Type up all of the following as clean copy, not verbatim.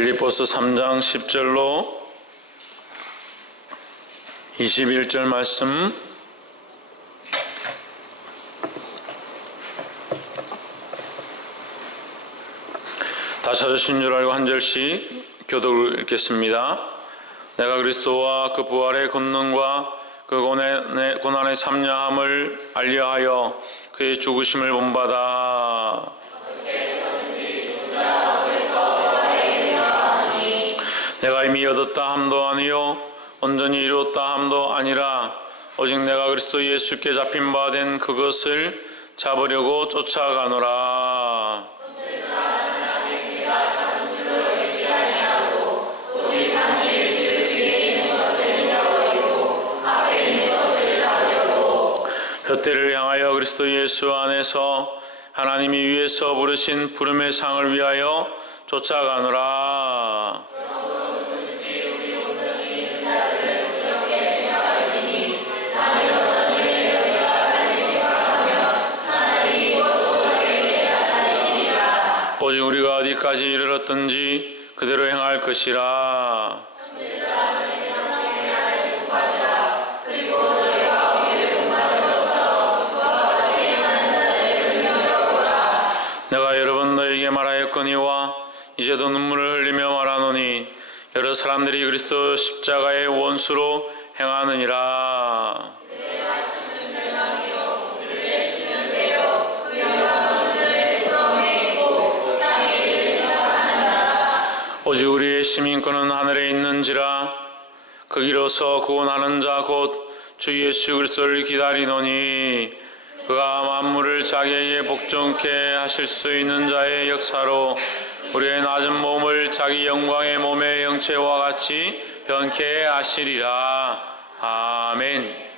빌립보서 3장 10절로 21절 말씀, 다 찾으신 줄 알고 한 절씩 교독을 읽겠습니다. 내가 그리스도와 그 부활의 권능과 그 고난의 참여함을 알려하여 그의 죽으심을 본받아 내가 이미 얻었다 함도 아니요 온전히 이루었다 함도 아니라 오직 내가 그리스도 예수께 잡힌 바 된 그것을 잡으려고 쫓아가노라. 푯대를 향하여 그리스도 예수 안에서 하나님이 위에서 부르신 부름의 상을 위하여 쫓아가노라. 오직 우리가 어디까지 이르렀든지 그대로 행할 것이라. 내가 여러 번 너에게 말하였거니와 이제도 눈물을 흘리며 말하노니 여러 사람들이 그리스도 십자가의 원수로 행하느니라. 오직 우리의 시민권은 하늘에 있는지라. 거기로서 구원하는 자 곧 주 예수 그리스도를 기다리노니 그가 만물을 자기에게 복종케 하실 수 있는 자의 역사로 우리의 낮은 몸을 자기 영광의 몸의 형체와 같이 변케 하시리라. 아멘.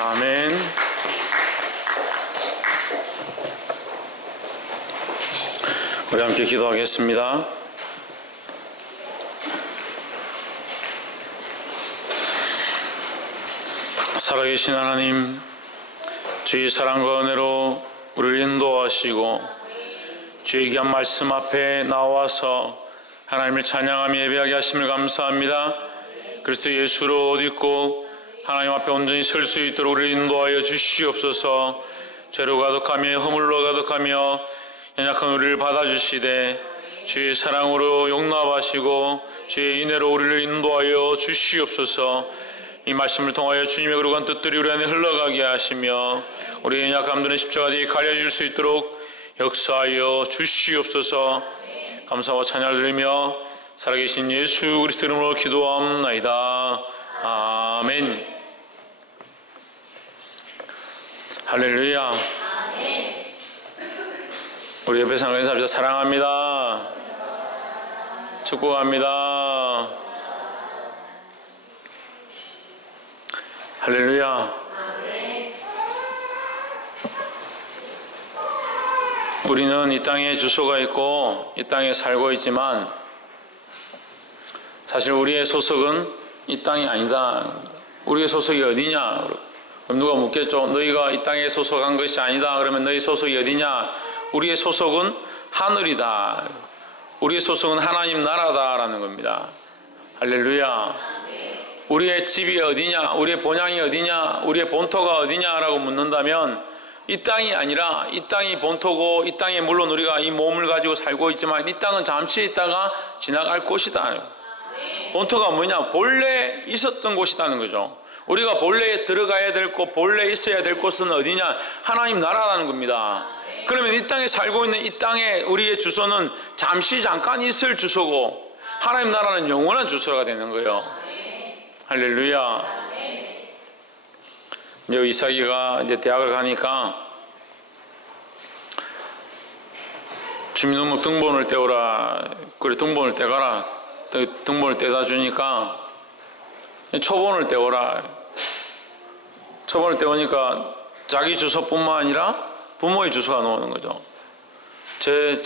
아멘. 우리 함께 기도하겠습니다. 살아계신 하나님, 주의 사랑과 은혜로 우리를 인도하시고 주의 귀한 말씀 앞에 나와서 하나님을 찬양하며 예배하게 하심을 감사합니다. 그리스도 예수로 옷 입고 하나님 앞에 온전히 설 수 있도록 우리를 인도하여 주시옵소서. 죄로 가득하며 허물로 가득하며 연약한 우리를 받아주시되 주의 사랑으로 용납하시고 주의 인애로 우리를 인도하여 주시옵소서. 이 말씀을 통하여 주님의 거룩한 뜻들이 우리 안에 흘러가게 하시며 우리의 연약함들은 십자가 뒤에 가려질 수 있도록 역사하여 주시옵소서. 감사와 찬양을 드리며 살아계신 예수 그리스도 이름으로 기도합나이다. 아멘. 할렐루야. 우리 옆에 사는 사람들 사랑합니다. 축복합니다. 할렐루야. 우리는 이 땅에 주소가 있고 이 땅에 살고 있지만 사실 우리의 소속은 이 땅이 아니다. 우리의 소속이 어디냐? 그럼 누가 묻겠죠. 너희가 이 땅에 소속한 것이 아니다. 그러면 너희 소속이 어디냐? 우리의 소속은 하늘이다. 우리의 소속은 하나님 나라다라는 겁니다. 할렐루야. 우리의 집이 어디냐? 우리의 본향이 어디냐? 우리의 본토가 어디냐라고 묻는다면 이 땅이 아니라 이 땅이 본토고 이 땅에 물론 우리가 이 몸을 가지고 살고 있지만 이 땅은 잠시 있다가 지나갈 곳이다. 본토가 뭐냐? 본래 있었던 곳이라는 거죠. 우리가 본래 들어가야 될 곳, 본래 있어야 될 곳은 어디냐? 하나님 나라라는 겁니다. 그러면 이 땅에 살고 있는 이 땅에 우리의 주소는 잠깐 있을 주소고 하나님 나라는 영원한 주소가 되는 거예요. 할렐루야. 이제 이삭이가 이제 대학을 가니까 주민등록 등본을 떼오라. 그래, 등본을 떼가라. 등본을 떼다 주니까 초본을 떼오라. 초본을 떼오니까 자기 주소뿐만 아니라 부모의 주소가 나오는 거죠. 제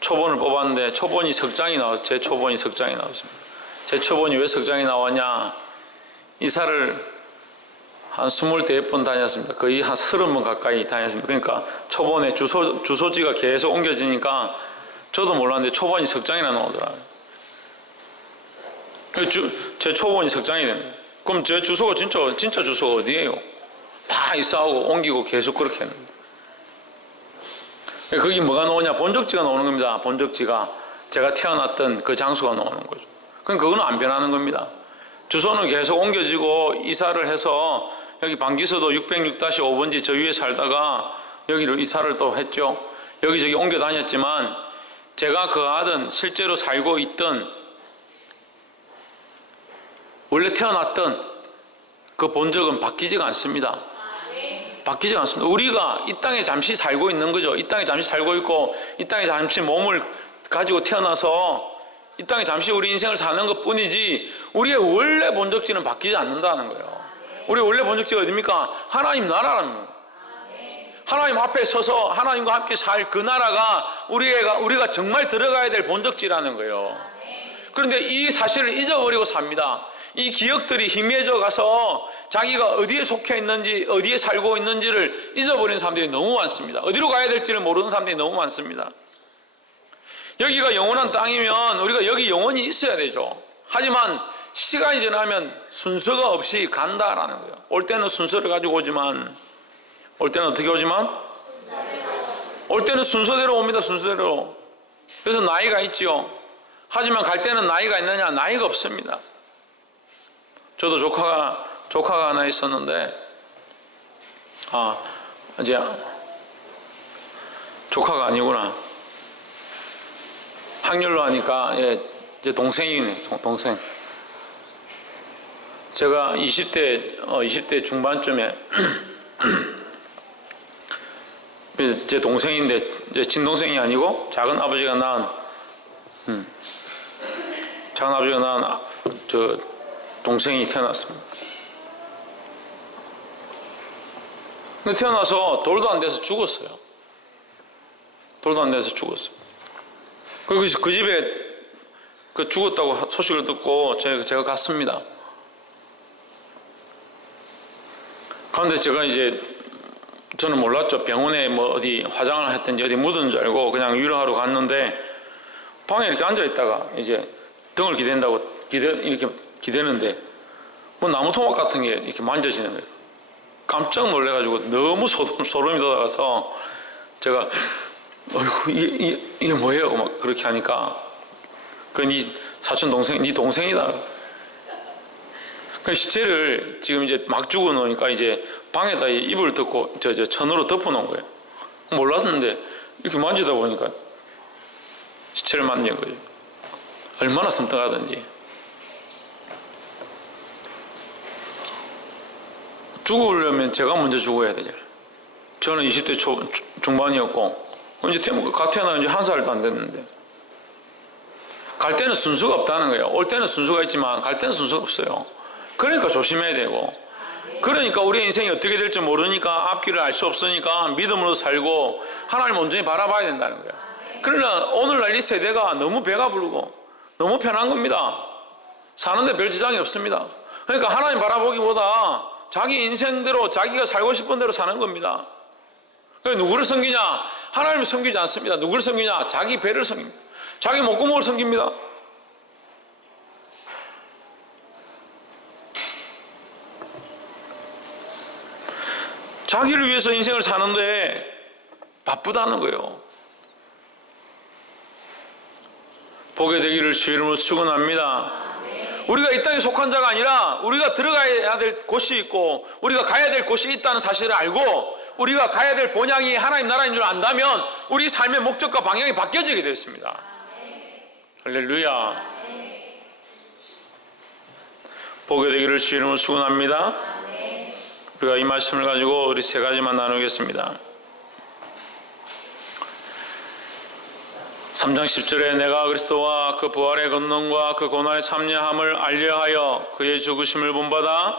초본을 뽑았는데 초본이 석장이 제 초본이 석장이 나왔습니다. 제 초본이 왜 석장이 나왔냐? 이사를 한 24번 다녔습니다. 거의 한 30번 가까이 다녔습니다. 그러니까 초본에 주소지가 계속 옮겨지니까 저도 몰랐는데 초본이 석장이나 나오더라고요. 제 초본이 석장이 됩니다. 그럼 제 주소가 진짜 주소가 어디예요? 다 이사하고 옮기고 계속 그렇게 했는데. 거기 뭐가 나오냐? 본적지가 나오는 겁니다. 본적지가 제가 태어났던 그 장소가 나오는 거죠. 그럼 그거는 안 변하는 겁니다. 주소는 계속 옮겨지고 이사를 해서 여기 방기서도 606-5번지 저 위에 살다가 여기로 이사를 또 했죠. 여기저기 옮겨 다녔지만 제가 거하던 실제로 살고 있던 원래 태어났던 그 본적은 바뀌지가 않습니다. 바뀌지가 않습니다. 우리가 이 땅에 잠시 살고 있는 거죠. 이 땅에 잠시 살고 있고 이 땅에 잠시 몸을 가지고 태어나서 이 땅에 잠시 우리 인생을 사는 것 뿐이지 우리의 원래 본적지는 바뀌지 않는다는 거예요. 우리 원래 본적지가 어디입니까? 하나님 나라라는 거예요. 하나님 앞에 서서 하나님과 함께 살 그 나라가 우리가 정말 들어가야 될 본적지라는 거예요. 그런데 이 사실을 잊어버리고 삽니다. 이 기억들이 희미해져 가서 자기가 어디에 속해 있는지 어디에 살고 있는지를 잊어버리는 사람들이 너무 많습니다. 어디로 가야 될지를 모르는 사람들이 너무 많습니다. 여기가 영원한 땅이면 우리가 여기 영원히 있어야 되죠. 하지만 시간이 지나면 순서가 없이 간다라는 거예요. 올 때는 순서를 가지고 오지만 올 때는 어떻게 오지만? 올 때는 순서대로 옵니다. 순서대로. 그래서 나이가 있지요. 하지만 갈 때는 나이가 있느냐? 나이가 없습니다. 저도 조카가 하나 있었는데 이제 조카가 아니구나. 확률로 하니까 제 동생이네. 동생. 제가 20대 중반쯤에 제 동생인데 제 친동생이 아니고 작은 아버지가 낳은 저 동생이 태어났습니다. 근데 태어나서 돌도 안 돼서 죽었어요. 돌도 안 돼서 죽었어요. 그리고 그 집에 죽었다고 소식을 듣고 제가 갔습니다. 그런데 제가 이제 저는 몰랐죠. 병원에 뭐 어디 화장을 했든지 어디 묻은 줄 알고 그냥 위로하러 갔는데 방에 이렇게 앉아 있다가 이제 등을 기댄다고 이렇게 기대는데 뭐 나무 토막 같은 게 이렇게 만져지는 거예요. 깜짝 놀래가지고 너무 소름이 돋아가서 제가 어이구 이게 뭐예요? 막 그렇게 하니까 그 네 사촌 동생, 네 동생이다. 그 시체를 지금 이제 막 죽어 놓으니까 이제 방에다 이불을 덮고 저 천으로 덮어 놓은 거예요. 몰랐는데 이렇게 만지다 보니까 시체를 만진 거예요. 얼마나 섬뜩하든지. 죽으려면 제가 먼저 죽어야 되잖아요. 저는 20대 중반이었고 이제 갓 태어나 이제 1살도 안 됐는데 갈 때는 순서가 없다는 거예요. 올 때는 순서가 있지만 갈 때는 순서가 없어요. 그러니까 조심해야 되고, 그러니까 우리의 인생이 어떻게 될지 모르니까 앞길을 알 수 없으니까 믿음으로 살고 하나님을 온전히 바라봐야 된다는 거예요. 그러나 오늘날 이 세대가 너무 배가 부르고 너무 편한 겁니다. 사는데 별 지장이 없습니다. 그러니까 하나님 바라보기보다 자기 인생대로 자기가 살고 싶은 대로 사는 겁니다. 그러니까 누구를 섬기냐? 하나님을 섬기지 않습니다. 누구를 섬기냐? 자기 배를 섬깁니다. 자기 목구멍을 섬깁니다. 자기를 위해서 인생을 사는데 바쁘다는 거예요. 보게 되기를 주 이름으로 축원합니다. 우리가 이 땅에 속한 자가 아니라 우리가 들어가야 될 곳이 있고 우리가 가야 될 곳이 있다는 사실을 알고 우리가 가야 될 본향이 하나님 나라인 줄 안다면 우리 삶의 목적과 방향이 바뀌어지게 되어 있습니다. 할렐루야. 보게 되기를 주 이름으로 축원합니다. 우리가 이 말씀을 가지고 우리 세 가지만 나누겠습니다. 3장 10절에 내가 그리스도와 그 부활의 권능과 그 고난의 참여함을 알려하여 그의 죽으심을 본받아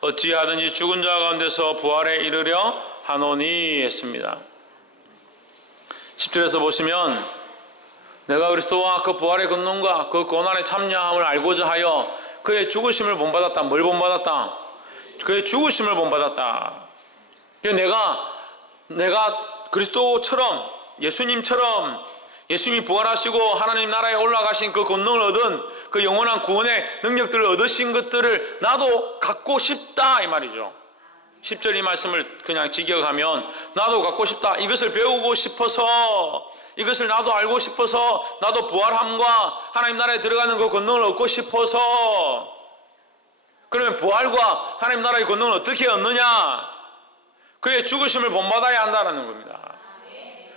어찌하든지 죽은 자 가운데서 부활에 이르려 하노니 했습니다. 10절에서 보시면 내가 그리스도와 그 부활의 권능과 그 고난의 참여함을 알고자 하여 그의 죽으심을 본받았다. 뭘 본받았다? 그의 죽으심을 본받았다. 내가 그리스도처럼 예수님처럼 예수님이 부활하시고 하나님 나라에 올라가신 그 권능을 얻은 그 영원한 구원의 능력들을 얻으신 것들을 나도 갖고 싶다 이 말이죠. 10절 이 말씀을 그냥 직역하면 나도 갖고 싶다. 이것을 배우고 싶어서, 이것을 나도 알고 싶어서, 나도 부활함과 하나님 나라에 들어가는 그 권능을 얻고 싶어서. 그러면 부활과 하나님 나라의 권능을 어떻게 얻느냐? 그의 죽으심을 본받아야 한다는 겁니다.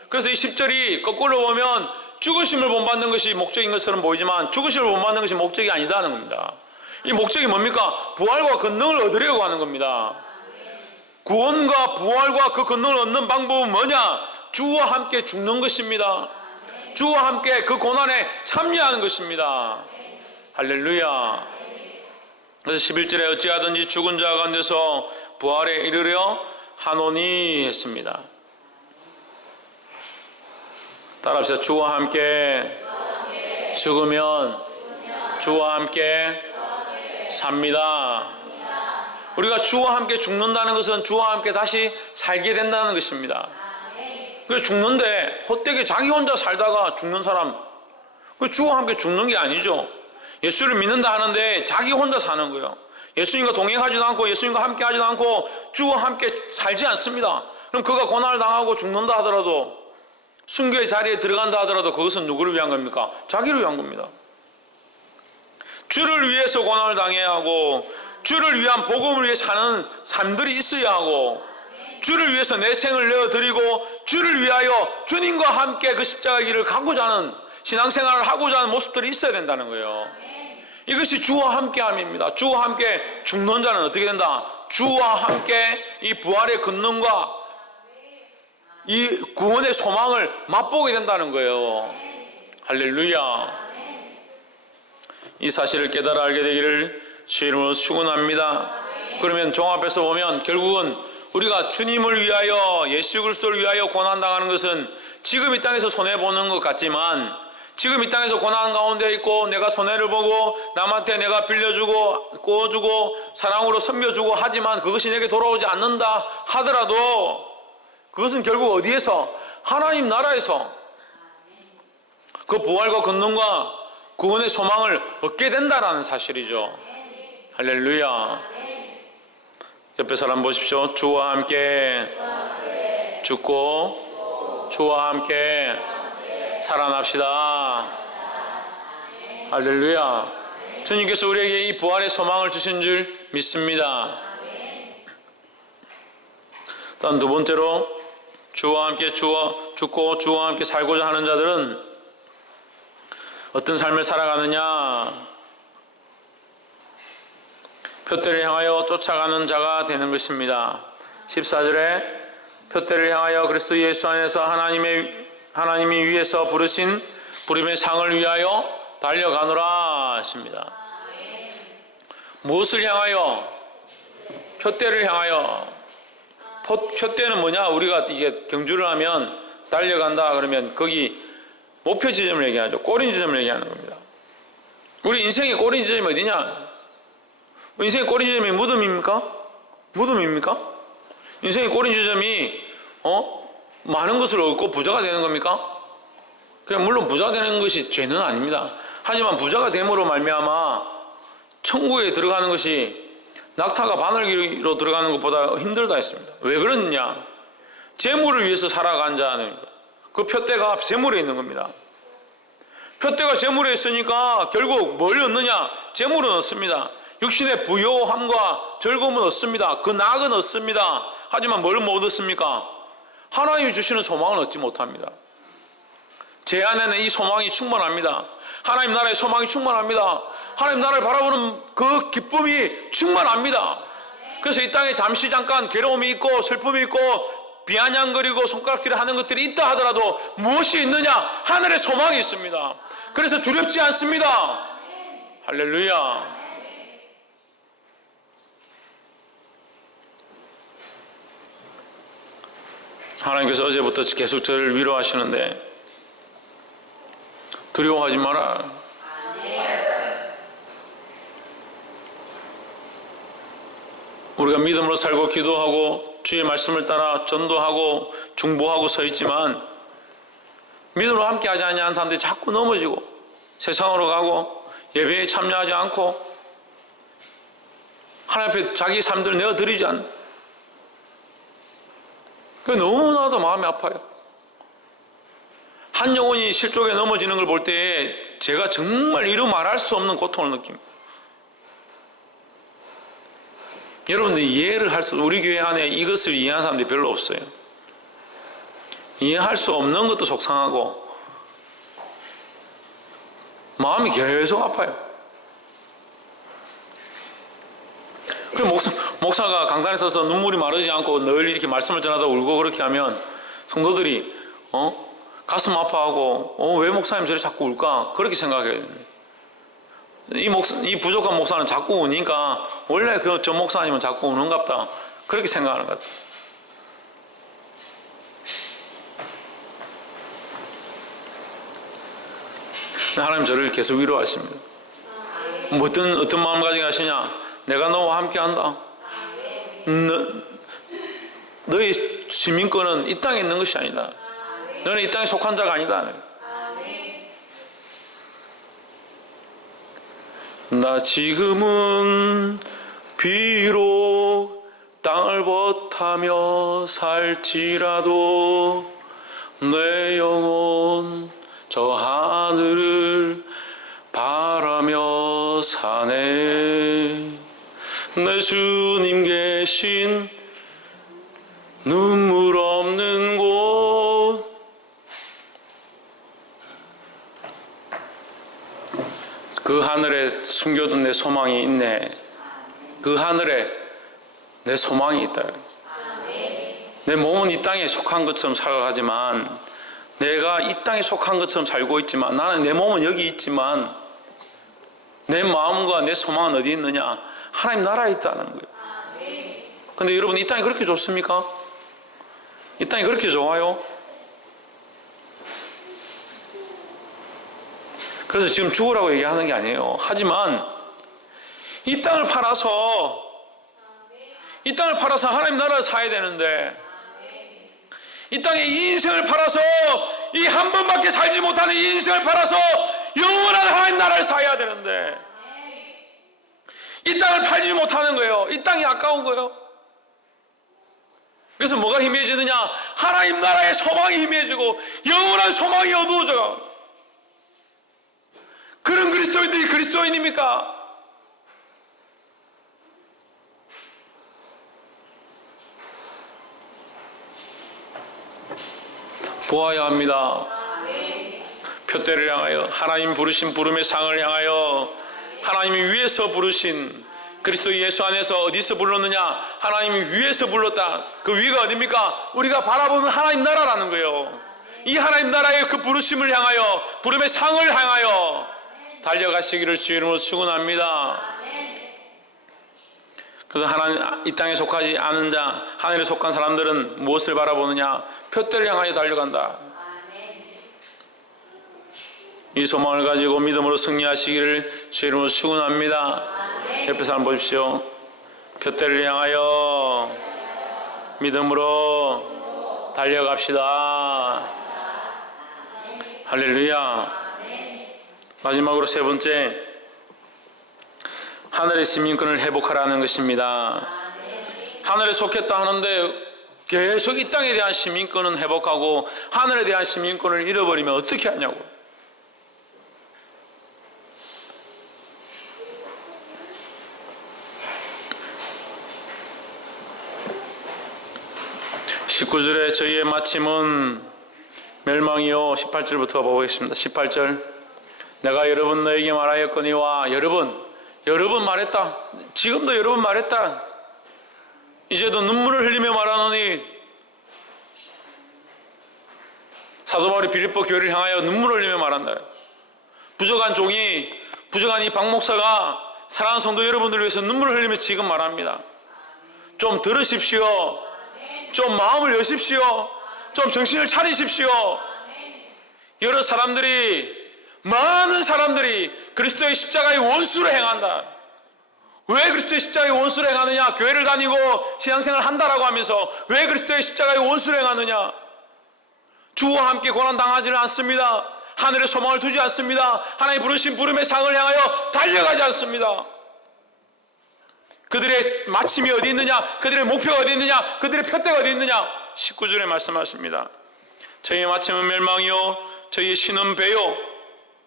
그래서 이 10절이 거꾸로 보면 죽으심을 본받는 것이 목적인 것처럼 보이지만 죽으심을 본받는 것이 목적이 아니다는 겁니다. 이 목적이 뭡니까? 부활과 권능을 얻으려고 하는 겁니다. 구원과 부활과 그 권능을 얻는 방법은 뭐냐? 주와 함께 죽는 것입니다. 주와 함께 그 고난에 참여하는 것입니다. 할렐루야. 그래서 11절에 어찌하든지 죽은 자 가운데서 부활에 이르려 하노니 했습니다. 따라합시다. 주와 함께 죽으면 주와 함께 삽니다. 우리가 주와 함께 죽는다는 것은 주와 함께 다시 살게 된다는 것입니다. 그래서 죽는데 헛되게 자기 혼자 살다가 죽는 사람, 그 주와 함께 죽는 게 아니죠. 예수를 믿는다 하는데 자기 혼자 사는 거예요. 예수님과 동행하지도 않고 예수님과 함께 하지도 않고 주와 함께 살지 않습니다. 그럼 그가 고난을 당하고 죽는다 하더라도, 순교의 자리에 들어간다 하더라도 그것은 누구를 위한 겁니까? 자기를 위한 겁니다. 주를 위해서 고난을 당해야 하고 주를 위한 복음을 위해 사는 삶들이 있어야 하고 주를 위해서 내 생을 내어드리고 주를 위하여 주님과 함께 그 십자가 길을 가고자 하는 신앙생활을 하고자 하는 모습들이 있어야 된다는 거예요. 이것이 주와 함께함입니다. 주와 함께 죽는 자는 어떻게 된다? 주와 함께 이 부활의 권능과 이 구원의 소망을 맛보게 된다는 거예요. 할렐루야. 이 사실을 깨달아 알게 되기를 주 이름으로 축원합니다. 그러면 종합해서 보면 결국은 우리가 주님을 위하여, 예수 그리스도를 위하여 고난당하는 것은 지금 이 땅에서 손해보는 것 같지만 지금 이 땅에서 고난 가운데 있고 내가 손해를 보고 남한테 내가 빌려주고 구워주고 사랑으로 섬겨주고 하지만 그것이 내게 돌아오지 않는다 하더라도 그것은 결국 어디에서? 하나님 나라에서 그 부활과 권능과 구원의 소망을 얻게 된다는 사실이죠. 할렐루야. 옆에 사람 보십시오. 주와 함께 죽고 주와 함께 살아납시다. 할렐루야. 주님께서 우리에게 이 부활의 소망을 주신 줄 믿습니다. 단 두 번째로 주와 함께 죽고 주와 함께 살고자 하는 자들은 어떤 삶을 살아가느냐? 표대를 향하여 쫓아가는 자가 되는 것입니다. 14절에 표대를 향하여 그리스도 예수 안에서 하나님이 위에서 부르신 부름의 상을 위하여 달려가노라 하십니다. 무엇을 향하여? 표대를 향하여. 표대는 뭐냐? 우리가 이게 경주를 하면 달려간다 그러면 거기 목표 지점을 얘기하죠. 꼬리 지점을 얘기하는 겁니다. 우리 인생의 꼬리 지점이 어디냐? 인생의 꼬리 지점이 무덤입니까? 무덤입니까? 인생의 꼬리 지점이 많은 것을 얻고 부자가 되는 겁니까? 그냥 물론 부자가 되는 것이 죄는 아닙니다. 하지만 부자가 됨으로 말미암아 천국에 들어가는 것이 낙타가 바늘기로 들어가는 것보다 힘들다 했습니다. 왜 그러느냐? 재물을 위해서 살아간 자는 그 표대가 재물에 있는 겁니다. 표대가 재물에 있으니까 결국 뭘 얻느냐? 재물은 얻습니다. 육신의 부요함과 즐거움은 얻습니다. 그 낙은 얻습니다. 하지만 뭘 못 얻습니까? 하나님이 주시는 소망은 얻지 못합니다. 제 안에는 이 소망이 충만합니다. 하나님 나라의 소망이 충만합니다. 하나님 나라를 바라보는 그 기쁨이 충만합니다. 그래서 이 땅에 잠깐 괴로움이 있고 슬픔이 있고 비아냥거리고 손가락질을 하는 것들이 있다 하더라도 무엇이 있느냐? 하늘의 소망이 있습니다. 그래서 두렵지 않습니다. 할렐루야. 하나님께서 어제부터 계속 저를 위로하시는데 두려워하지 마라. 우리가 믿음으로 살고 기도하고 주의 말씀을 따라 전도하고 중보하고 서 있지만 믿음으로 함께하지 않는 사람들이 자꾸 넘어지고 세상으로 가고 예배에 참여하지 않고 하나님 앞에 자기 삶들을 내어드리지 않는, 그게 너무나도 마음이 아파요. 한 영혼이 실족에 넘어지는 걸 볼 때에 제가 정말 이루 말할 수 없는 고통을 느낍니다. 여러분들 이해를 할 수, 우리 교회 안에 이것을 이해하는 사람들이 별로 없어요. 이해할 수 없는 것도 속상하고 마음이 계속 아파요. 그 목사가 강단에 서서 눈물이 마르지 않고 늘 이렇게 말씀을 전하다 울고 그렇게 하면 성도들이 가슴 아파하고 왜 목사님 저래 자꾸 울까? 그렇게 생각해야 됩니다. 이 부족한 목사는 자꾸 우니까 원래 저 목사님은 자꾸 우는갑다. 그렇게 생각하는 것 같아요. 하나님 저를 계속 위로하십니다. 어떤 마음가짐이 하시냐? 내가 너와 함께한다. 너의 시민권은 이 땅에 있는 것이 아니다. 너는 이 땅에 속한 자가 아니다. 나 지금은 비록 땅을 벗하며 살지라도 내 영혼 저 하늘을 바라며 사네. 내 주님 계신 눈물 없는 곳, 그 하늘에 숨겨둔 내 소망이 있네. 그 하늘에 내 소망이 있다. 내 몸은 이 땅에 속한 것처럼 살아가지만, 내가 이 땅에 속한 것처럼 살고 있지만, 나는 내 몸은 여기 있지만 내 마음과 내 소망은 어디 있느냐? 하나님 나라에 있다는 거예요. 근데 여러분, 이 땅이 그렇게 좋습니까? 이 땅이 그렇게 좋아요? 그래서 지금 죽으라고 얘기하는 게 아니에요. 하지만 이 땅을 팔아서 하나님 나라를 사야 되는데, 이 땅에 이 인생을 팔아서, 이 한 번밖에 살지 못하는 이 인생을 팔아서 영원한 하나님 나라를 사야 되는데, 이 땅을 팔지 못하는 거예요. 이 땅이 아까운 거예요. 그래서 뭐가 희미해지느냐? 하나님 나라의 소망이 희미해지고 영원한 소망이 어두워져가. 그런 그리스도인들이 그리스도인입니까? 보아야 합니다. 표대를 향하여, 하나님 부르신 부름의 상을 향하여, 하나님이 위에서 부르신, 그리스도 예수 안에서 어디서 불렀느냐? 하나님이 위에서 불렀다. 그 위가 어디입니까? 우리가 바라보는 하나님 나라라는 거예요. 이 하나님 나라의 그 부르심을 향하여, 부름의 상을 향하여 달려가시기를 주의 이름으로 축원합니다. 그래서 하나님, 이 땅에 속하지 않은 자, 하늘에 속한 사람들은 무엇을 바라보느냐? 표대를 향하여 달려간다. 이 소망을 가지고 믿음으로 승리하시기를 주의 이름으로 축원합니다. 옆에 사람 보십시오. 표대를 향하여 믿음으로 달려갑시다. 할렐루야. 마지막으로 세 번째, 하늘의 시민권을 회복하라는 것입니다. 하늘에 속했다 하는데 계속 이 땅에 대한 시민권은 회복하고 하늘에 대한 시민권을 잃어버리면 어떻게 하냐고. (19절에) 저희의 마침은 멸망이요. 18절부터 보겠습니다. 18절. 내가 여러 번 너에게 말하였거니와, 여러 번 말했다. 지금도 여러 번 말했다. 이제도 눈물을 흘리며 말하노니, 사도 바울이 빌립보 교회를 향하여 눈물을 흘리며 말한다. 부족한 종이, 부족한 이 박 목사가 사랑하는 성도 여러분들을 위해서 눈물을 흘리며 지금 말합니다. 좀 들으십시오. 좀 마음을 여십시오. 좀 정신을 차리십시오. 여러 사람들이, 많은 사람들이 그리스도의 십자가의 원수를 행한다. 왜 그리스도의 십자가의 원수를 행하느냐? 교회를 다니고 신앙생활을 한다라고 하면서 왜 그리스도의 십자가의 원수를 행하느냐? 주와 함께 고난당하지는 않습니다. 하늘에 소망을 두지 않습니다. 하나님 부르신 부름의 상을 향하여 달려가지 않습니다. 그들의 마침이 어디 있느냐? 그들의 목표가 어디 있느냐? 그들의 표대가 어디 있느냐? 19절에 말씀하십니다. 저희의 마침은 멸망이요, 저희의 신은 배요,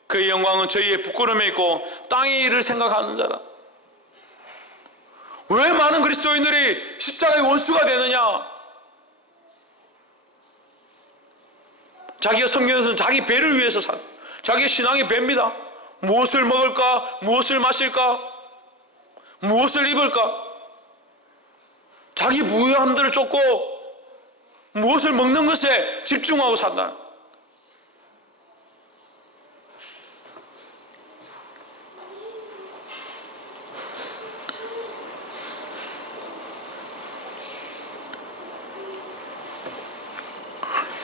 그의 영광은 저희의 부끄러움에 있고 땅의 일을 생각하는 자다. 왜 많은 그리스도인들이 십자가의 원수가 되느냐? 자기가 섬기는 것은 자기 배를 위해서 자기의 신앙이 배입니다. 무엇을 먹을까? 무엇을 마실까? 무엇을 입을까? 자기 부유함들을 쫓고 무엇을 먹는 것에 집중하고 산다.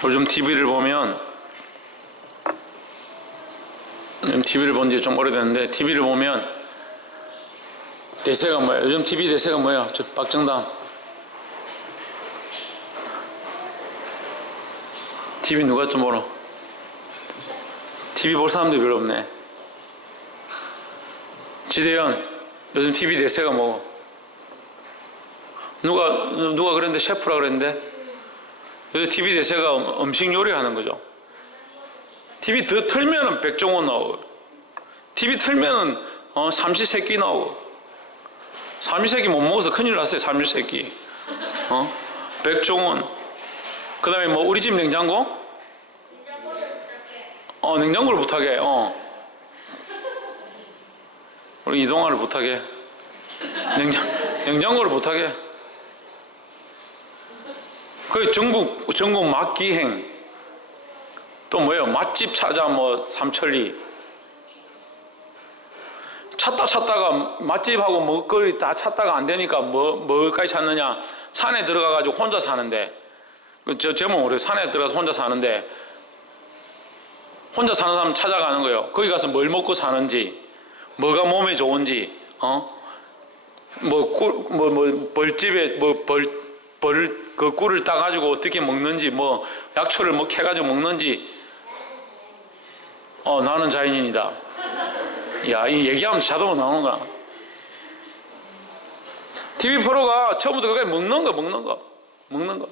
요즘 TV를 보면, TV를 본 지 좀 오래됐는데, TV를 보면 대세가 뭐야? 요즘 TV 대세가 뭐야? 저 박정당. TV 누가 좀 보러? TV 볼 사람들이 별로 없네. 지대현, 요즘 TV 대세가 뭐? 누가 그랬는데, 셰프라 그랬는데? 요즘 TV 대세가 음식 요리하는 거죠. TV 더 틀면은 백종원 나오고, TV 틀면은 삼시세끼 나오고. 삼시세끼 못 먹어서 큰일 났어요. 삼시세끼. 백종원. 그 다음에 뭐 우리 집 냉장고? 냉장고를 못하게. 우리 이동화를 못하게. 냉장고를 못하게. 그 전국 맛기행. 또 뭐예요? 맛집 찾아 뭐 삼천리. 찾다가 맛집하고 먹거리 다 찾다가 안 되니까 뭐까지 찾느냐? 산에 들어가가지고 혼자 사는데, 저 제목 모르겠어요. 산에 들어가서 혼자 사는데, 혼자 사는 사람 찾아가는 거예요. 거기 가서 뭘 먹고 사는지, 뭐가 몸에 좋은지, 벌집에 그 꿀을 따가지고 어떻게 먹는지, 약초를 캐가지고 먹는지. 나는 자연인이다. 야, 이 얘기하면 자동으로 나오는 거야. TV 프로가 처음부터 끝까지 먹는 거.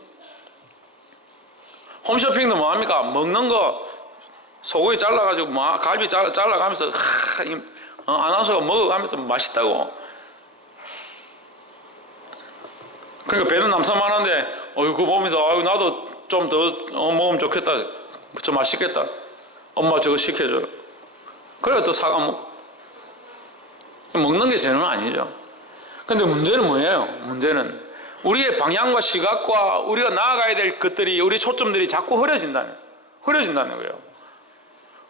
홈쇼핑도 뭐합니까? 먹는 거, 소고기 잘라가지고, 갈비 잘라가면서, 아나운서가 먹어가면서 맛있다고. 그러니까 배는 남삼하는데, 그거 보면서, 나도 좀 더 먹으면 좋겠다. 좀 맛있겠다. 엄마 저거 시켜줘요. 그래 또 사가 먹는 게 죄는 아니죠. 근데 문제는 뭐예요? 문제는 우리의 방향과 시각과 우리가 나아가야 될 것들이, 우리 초점들이 자꾸 흐려진다는 거예요.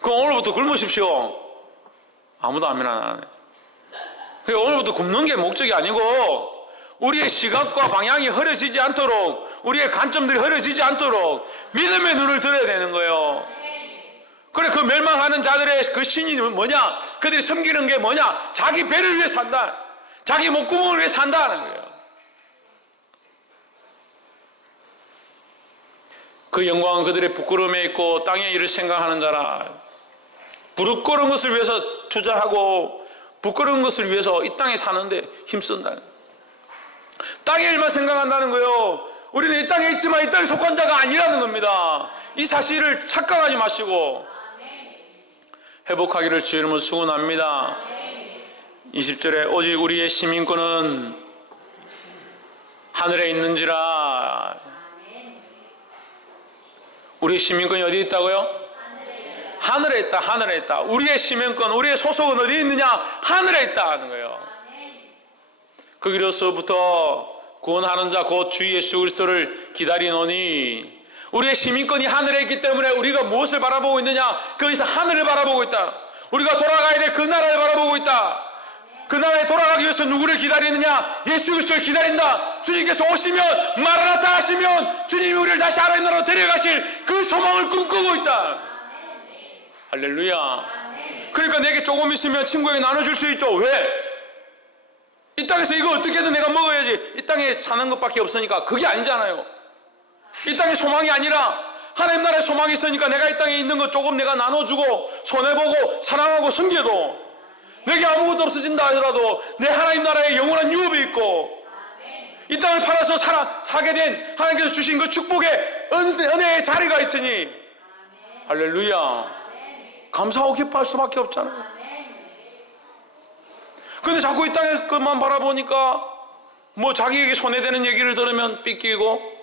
그럼 오늘부터 굶으십시오. 아무도 아멘 안 하네. 그러니까 오늘부터 굶는 게 목적이 아니고, 우리의 시각과 방향이 흐려지지 않도록, 우리의 관점들이 흐려지지 않도록 믿음의 눈을 들어야 되는 거예요. 그래, 그 멸망하는 자들의 그 신이 뭐냐? 그들이 섬기는 게 뭐냐? 자기 배를 위해 산다. 자기 목구멍을 위해 산다는 거예요. 그 영광은 그들의 부끄러움에 있고 땅의 일을 생각하는 자라. 부끄러운 것을 위해서 투자하고 부끄러운 것을 위해서 이 땅에 사는데 힘쓴다는 거예요. 땅의 일만 생각한다는 거예요. 우리는 이 땅에 있지만 이 땅에 속한 자가 아니라는 겁니다. 이 사실을 착각하지 마시고 회복하기를 주의 이름으로 축원합니다. 20절에 오직 우리의 시민권은 하늘에 있는지라. 우리의 시민권이 어디 있다고요? 하늘에 있다. 하늘에 있다. 우리의 시민권, 우리의 소속은 어디 있느냐? 하늘에 있다 하는 거예요. 거기로서부터 구원하는 자 곧 주 예수 그리스도를 기다리노니. 우리의 시민권이 하늘에 있기 때문에 우리가 무엇을 바라보고 있느냐? 거기서 하늘을 바라보고 있다. 우리가 돌아가야 될 그 나라를 바라보고 있다. 그 나라에 돌아가기 위해서 누구를 기다리느냐? 예수 그리스도를 기다린다. 주님께서 오시면, 마라나타 하시면 주님이 우리를 다시 하나님 나라로 데려가실 그 소망을 꿈꾸고 있다. 할렐루야. 그러니까 내게 조금 있으면 친구에게 나눠줄 수 있죠. 왜? 이 땅에서 이거 어떻게든 내가 먹어야지. 이 땅에 사는 것밖에 없으니까. 그게 아니잖아요. 이 땅에 소망이 아니라 하나님 나라에 소망이 있으니까 내가 이 땅에 있는 것 조금 내가 나눠주고 손해보고 사랑하고 섬겨도 내게 아무것도 없어진다 하더라도 내 하나님 나라에 영원한 유업이 있고 이 땅을 팔아서 사게 된 하나님께서 주신 그 축복의 은혜의 자리가 있으니 할렐루야. 감사하고 기뻐할 수밖에 없잖아요. 그런데 자꾸 이 땅의 것만 바라보니까 자기에게 손해되는 얘기를 들으면 삐끼고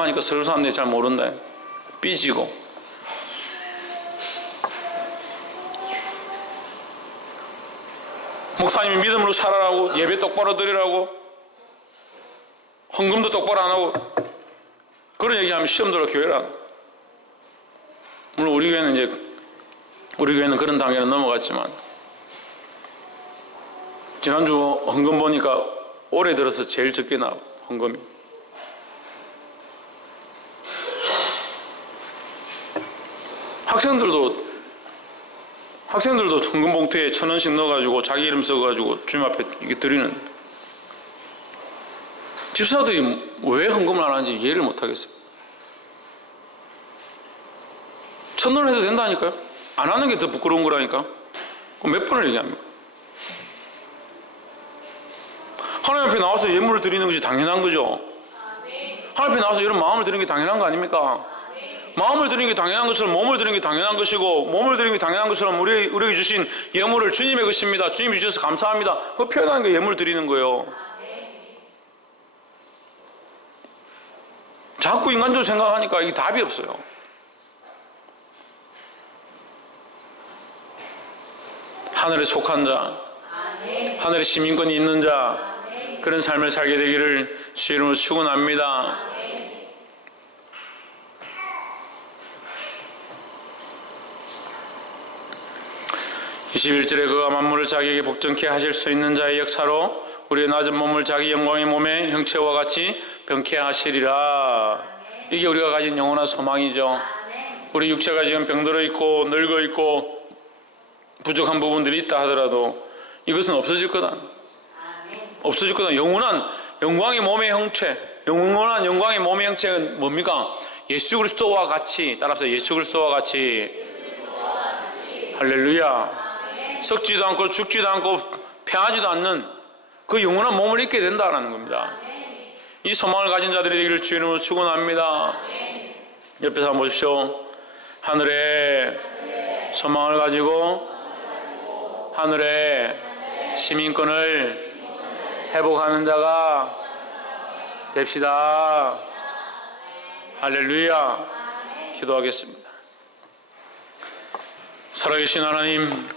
하니까 서로 사람들이 잘 모른다. 삐지고. 목사님이 믿음으로 살아라고, 예배 똑바로 드리라고, 헌금도 똑바로 안 하고, 그런 얘기하면 시험 들어 교회라. 물론 우리 교회는 그런 단계는 넘어갔지만, 지난주 헌금 보니까 올해 들어서 제일 적게 나와, 헌금이. 학생들도 헌금 봉투에 1,000원씩 넣어가지고 자기 이름 써가지고 주님 앞에 이게 드리는. 집사들이 왜 헌금을 안 하는지 이해를 못 하겠어요. 1,000원 해도 된다니까요. 안 하는 게 더 부끄러운 거라니까. 그럼 몇 번을 얘기합니까? 하나님 앞에 나와서 예물을 드리는 것이 당연한 거죠. 하나님 앞에 나와서 이런 마음을 드리는 게 당연한 거 아닙니까? 마음을 드리는 게 당연한 것처럼 몸을 드리는 게 당연한 것이고, 몸을 드리는 게 당연한 것처럼 우리에게 주신 예물을 주님의 것입니다. 주님이 주셔서 감사합니다. 그거 표현하는 게 예물 드리는 거예요. 자꾸 인간적으로 생각하니까 이게 답이 없어요. 하늘에 속한 자, 하늘에 시민권이 있는 자, 그런 삶을 살게 되기를 주의 이름으로 축원합니다. 21절에 그가 만물을 자기에게 복종케 하실 수 있는 자의 역사로 우리의 낮은 몸을 자기 영광의 몸의 형체와 같이 병케 하시리라. 이게 우리가 가진 영원한 소망이죠. 우리 육체가 지금 병들어 있고 늙어 있고 부족한 부분들이 있다 하더라도 이것은 없어질 거다. 없어질 거다. 영원한 영광의 몸의 형체, 영원한 영광의 몸의 형체는 뭡니까? 예수 그리스도와 같이, 따라서 예수 그리스도와 같이. 할렐루야. 썩지도 않고 죽지도 않고 패하지도 않는 그 영원한 몸을 입게 된다는 겁니다. 이 소망을 가진 자들이 되기를 주의 이름으로 축원합니다. 옆에서 한번 보십시오. 하늘에 소망을 가지고 하늘에 시민권을 회복하는 자가 됩시다. 할렐루야. 기도하겠습니다. 살아계신 하나님,